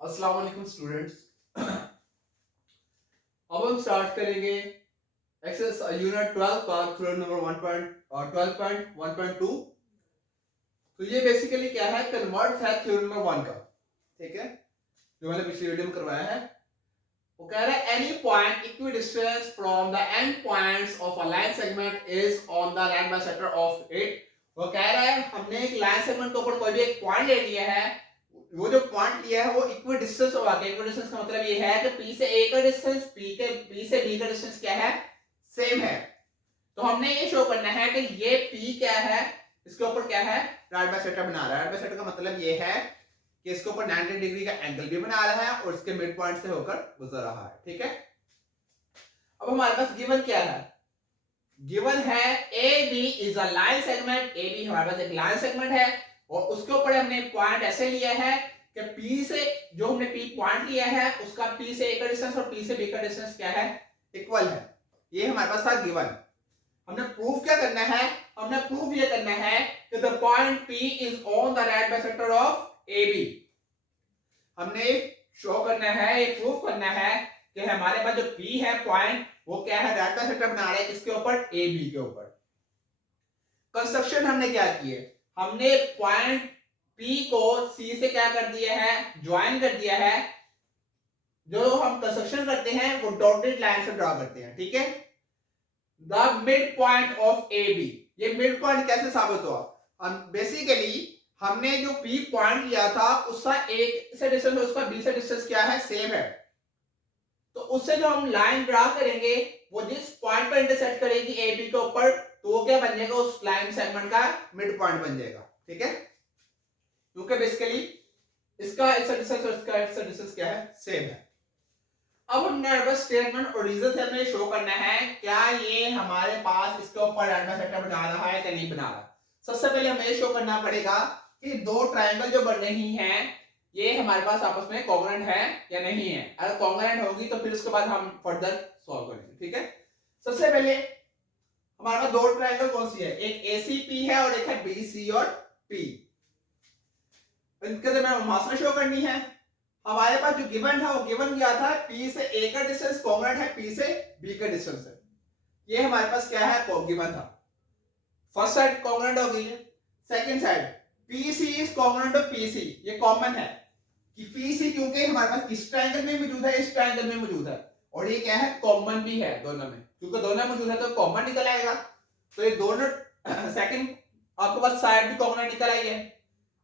अस्सलाम वालेकुम स्टूडेंट्स। अब हम स्टार्ट करेंगे एक्सरसाइज यूनिट 12 का थ्योरम नंबर 12.1.2। तो ये बेसिकली क्या है, कन्वर्ट है थ्योरम नंबर 1 का। ठीक है, जो मैंने पिछली वीडियो में करवाया है। वो कह रहा है any point equi distance from the end points of a line segment is on the line bisector of it. वो कह रहा है हमने एक लाइन सेगमेंट के ऊपर कोई भी एक पॉइंट ले लिया है, वो जो पॉइंट लिया है वो इक्वी डिस्टेंस होगा। इक्वी डिस्टेंस का मतलब ये है कि पी से ए का डिस्टेंस पी से बी का डिस्टेंस क्या है, सेम है। तो हमने ये शो करना है कि ये पी क्या है, इसके ऊपर क्या है, राइट बाइसेक्टर बना रहा है। राइट बाइसेक्टर का मतलब ये है कि इसके ऊपर 90 डिग्री का एंगल भी बना रहा है और इसके मिड पॉइंट से होकर गुजर रहा है। ठीक है, अब हमारे पास गिवन क्या है, गिवन है A B is a line segment. A B हमारे पास एक लाइन सेगमेंट है और उसके ऊपर हमने पॉइंट ऐसे लिया है कि पी से जो हमने पी पॉइंट लिया है उसका पी से ए का डिस्टेंस और पी से बी का डिस्टेंस क्या है, इक्वल है। ये हमारे पास था गिवन। हमने प्रूफ क्या करना है, हमने प्रूफ ये करना है कि the point P is on the right bisector of AB। हमने शो करना है, एक प्रूफ करना है कि हमारे पास जो P है पॉइंट, वो क्या है, राइट बाइसेक्टर बना रहा है किसके ऊपर, AB के ऊपर। कंस्ट्रक्शन हमने क्या की है, हमने पॉइंट P को C से क्या कर दिया है, ज्वाइन कर दिया है। जो हम कंस्ट्रक्शन करते हैं वो डॉटेड लाइन से ड्रॉ करते हैं। ठीक है, the midpoint of A B. ये मिड पॉइंट कैसे साबित हुआ, हम बेसिकली हमने जो पी पॉइंट लिया था उसका एक से डिस्टेंस और उसका बी से डिस्टेंस क्या है, सेम है। तो उससे जो हम लाइन ड्रा करेंगे वो जिस पॉइंट पर इंटरसेक्ट करेगी ए बी के ऊपर, तो वो क्या बन जाएगा, उस लाइन सेगमेंट का मिड पॉइंट बन जाएगा। ठीक है, क्योंकि बेसिकली इसका इसका डिस्टेंस और इसका डिस्टेंस क्या है, सेम है। अब हमने बस स्टेटमेंट और रीजन से हमें शो करना है क्या ये हमारे पास इसके ऊपर राइट बाइसेक्टर बना रहा है कि नहीं बना रहा। सबसे पहले हमें शो करना पड़ेगा कि दो ट्रायंगल जो बन रही हैं ये हमारे पास आपस में कॉन्ग्रुएंट है या नहीं है। अगर कॉन्ग्रुएंट होगी तो फिर उसके बाद हम फर्दर सॉल्व करेंगे। ठीक है, सबसे पहले हमारे पास दो ट्रायंगल कौन सी है, एक ACP है और एक है BC और P। इनके दरमियान मात्रा शो करनी है। हमारे पास जो गिवन था वो गिवन किया था P से A का डिस्टेंस कॉन्ग्रुएंट है P से B का डिस्टेंस है। ये हमारे पास क्या है, गिवन था। फर्स्ट साइड कॉन्ग्रुएंट हो गई है। Second side PC is congruent to PC, ये कॉमन है कि PC क्योंकि हमारे पास इस ट्रायंगल में मौजूद है, इस ट्रायंगल में मौजूद है और ये क्या है, कॉमन भी है दोनों में। क्योंकि दोनों में मौजूद है तो कॉमन निकल आएगा। तो ये दोनों सेकंड आपके पास साइड भी कॉमन निकल आई है।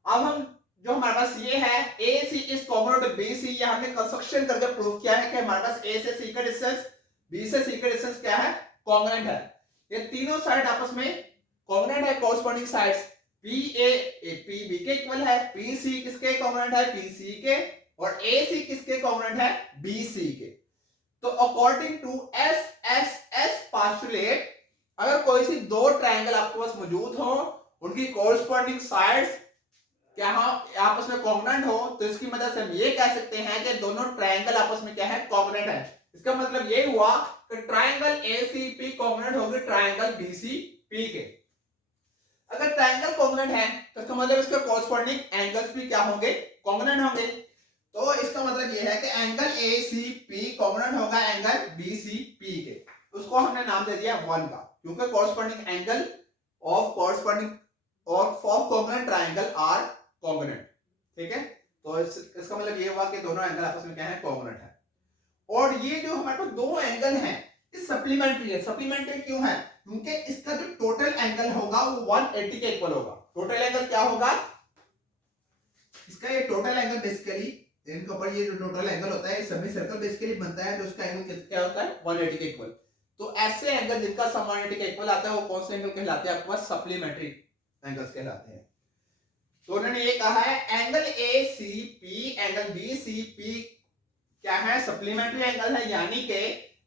अब हम जो हमारे पास ये है AC is common to BC, ये हमने कंस्ट्रक्शन करके प्रूव किया है कि हमारे पास A से C का डिस्टेंस B से C का डिस्टेंस क्या है, कॉन्ग्रुएंट है। ये तीनों साइड आपस में कॉन्ग्रुएंट है, कॉरस्पॉन्डिंग साइड्स PA PB के इक्वल है, PC किसके कॉन्ग्रुएंट है, PC के, और AC किसके कॉन्ग्रुएंट है, BC के। तो अकॉर्डिंग टू SSS पोस्टुलेट, अगर कोई सी दो ट्रायंगल आपके पास मौजूद हो, उनकी कॉरस्पॉन्डिंग साइड्स क्या आपस में कॉन्ग्रुएंट हो, तो इसकी मदद से हम ये कह सकते हैं कि दोनों ट्रायंगल आपस में क्या है, कॉन्ग्रुएंट है। इसका मतलब ये हुआ कि ट्रायंगल ACP कॉन्ग्रुएंट होगी ट्रायंगल BCP के। अगर ट्रायंगल कॉन्ग्रुएंट है तो इसका मतलब इसके कॉरस्पॉन्डिंग एंगल्स भी क्या होंगे, कॉन्ग्रुएंट होंगे। तो इसका मतलब ये है कि एंगल ACP कॉन्ग्रुएंट होगा एंगल BCP के। उसको हमने नाम दे दिया 1 का, क्योंकि corresponding angle of congruent triangle are congruent. ठीक है, तो इसका मतलब ये हुआ कि दोनों एंगल आपस में क्या है, कॉन्ग्रुएंट है। और ये जो हमारे पास दो एंगल हैं ये सप्लीमेंट्री है। सप्लीमेंट्री क्यों है, क्योंकि इसका जो टोटल एंगल होगा वो 180 के इक्वल होगा। टोटल एंगल क्या होगा, इसका ये टोटल एंगल बेसिकली इनके ऊपर ये जो टोटल एंगल होता है सेमी सर्कल बेसिकली बनता है, तो उसका एंगल क्या होता है, 180 के इक्वल। तो ऐसे एंगल जिनका सम 180 के इक्वल आता है वो कौन से एंगल कहलाते हैं, आपके पास सप्लीमेंट्री एंगल्स कहलाते हैं। तो उन्होंने ये कहा है एंगल ACP एंगल BCP क्या है, सप्लीमेंट्री एंगल है, यानी कि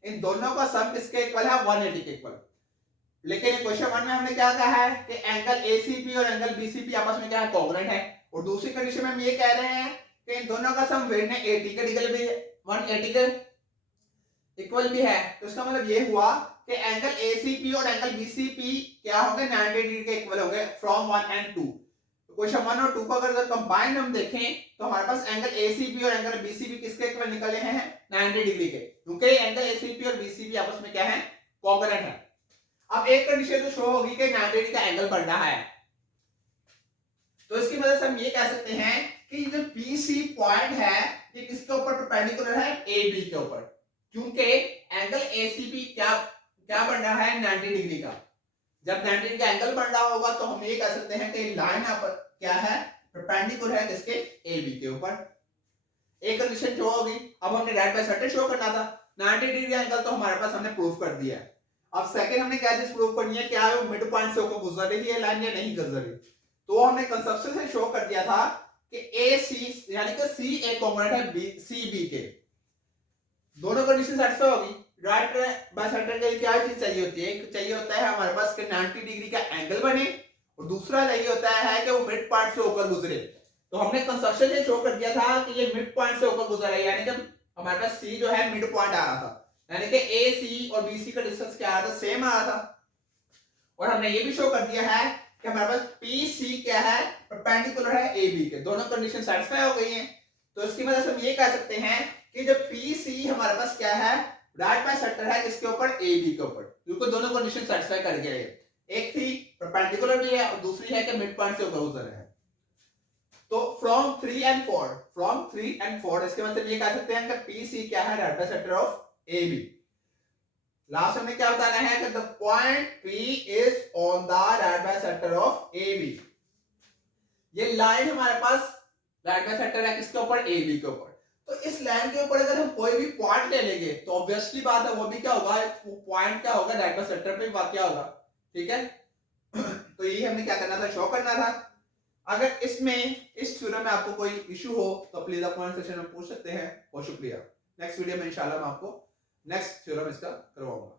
इन दोनों का सम किसके इक्वल है, 180 के इक्वल। लेकिन क्वेश्चन 1 में हमने क्या कहा है कि एंगल ACP और एंगल BCP आपस में क्या है, कॉन्ग्रुएंट है। और दूसरी कंडीशन में हम ये कह रहे हैं कि इन दोनों का सम 180 के इक्वल भी है, 180 के इक्वल भी है। तो इसका मतलब ये हुआ कि एंगल ACP और एंगल BCP क्या होंगे, 90 डिग्री के इक्वल होंगे फ्रॉम 1 एंड 2। क्वेश्चन 1 और 2 को अगर कंबाइन हम देखें तो हमारे पास एंगल एसीबी और एंगल बीसीबी किसके इक्वल निकले हैं 90 डिग्री के, क्योंकि एंगल एसीबी और बीसीबी आपस में क्या है कॉन्ग्रुएंट है। अब एक कंडीशन तो शो होगी कि 90 डिग्री का एंगल बन रहा है, तो इसकी वजह से हम ये कह सकते हैं कि जो बीसी पॉइंट है ये किसके ऊपर परपेंडिकुलर है एबी के ऊपर, क्योंकि एंगल एसीबी क्या क्या बन रहा है 90 डिग्री का। जब 90 डिग्री का एंगल बन रहा होगा तो हम ये कह सकते हैं कि लाइन यहाँ पर क्या है परपेंडिकुलर है किसके एबी के ऊपर। एक कंडीशन जो होगी, अब हमने राइट बाइसेक्टर शो करना था, 90 डिग्री एंगल तो हमारे पास हमने प्रूव कर दिया है। अब सेकंड हमने क्या चीज प्रूव करनी है, क्या है वो मिड पॉइंट से होकर गुजर रही है लाइन या नहीं गुजर रही। तो हमने कंसेप्शन से शो कर दिया था कि ए सी यानी कि सी ए कॉन्ग्रुएंट है बी सी बी के, दोनों कंडीशन सेटिस्फाई होगी। राइट बाइसेक्टर के लिए क्या चीज चाहिए होती है, एक चाहिए होता है हमारे पास कि 90 डिग्री का एंगल बने और दूसरा चाहिए होता है कि वो मिड पॉइंट से होकर गुजरे। तो हमने कंसेप्शन से शो कर दिया था कि ये मिड पॉइंट से होकर गुजर रहा है, यानी जब हमारे पास सी जो है मिड पॉइंट आ रहा था, यानी कि ए सी और बी सी का डिस्टेंस क्या आ रहा था सेम आ रहा था। और हमने ये भी शो कर दिया है कि हमारे पास पी सी क्या है परपेंडिकुलर है ए बी के, दोनों कंडीशन सेटिस्फाई हो गई हैं। तो इसकी वजह से हम ये कह सकते हैं कि जब पी सी हमारे पास क्या है राइट बाइसेक्टर है किसके ऊपर ए बी के ऊपर, क्योंकि दोनों कंडीशन सेटिस्फाई कर गए हैं, एक थी परपेंडिकुलर भी है और दूसरी है कि मिड पॉइंट से होकर गुजर रहा है। तो फ्रॉम 3 and 4 इसके मतलब ये कह सकते हैं कि पी सी क्या है right bisector of A B. Last हमने क्या बताना है कि the point P is on the right bisector of AB। ये लाइन हमारे पास राइट बाइसेक्टर है किसके ऊपर AB के ऊपर। तो इस लाइन के ऊपर अगर हम कोई भी पॉइंट ले लेंगे तो ऑब्वियसली बात है वो भी क्या होगा, वो पॉइंट क्या होगा राइट बाइसेक्टर पे वाकया होगा, ठीक है। तो यही हमने क्या करना था, शो करना था। अगर इसमें इस थ्योरम में आपको कोई इशू हो तो प्लीज आप कमेंट सेक्शन में पूछ सकते हैं। बहुत शुक्रिया। नेक्स्ट वीडियो में इंशाल्लाह मैं आपको नेक्स्ट थ्योरम इसका करवाऊंगा।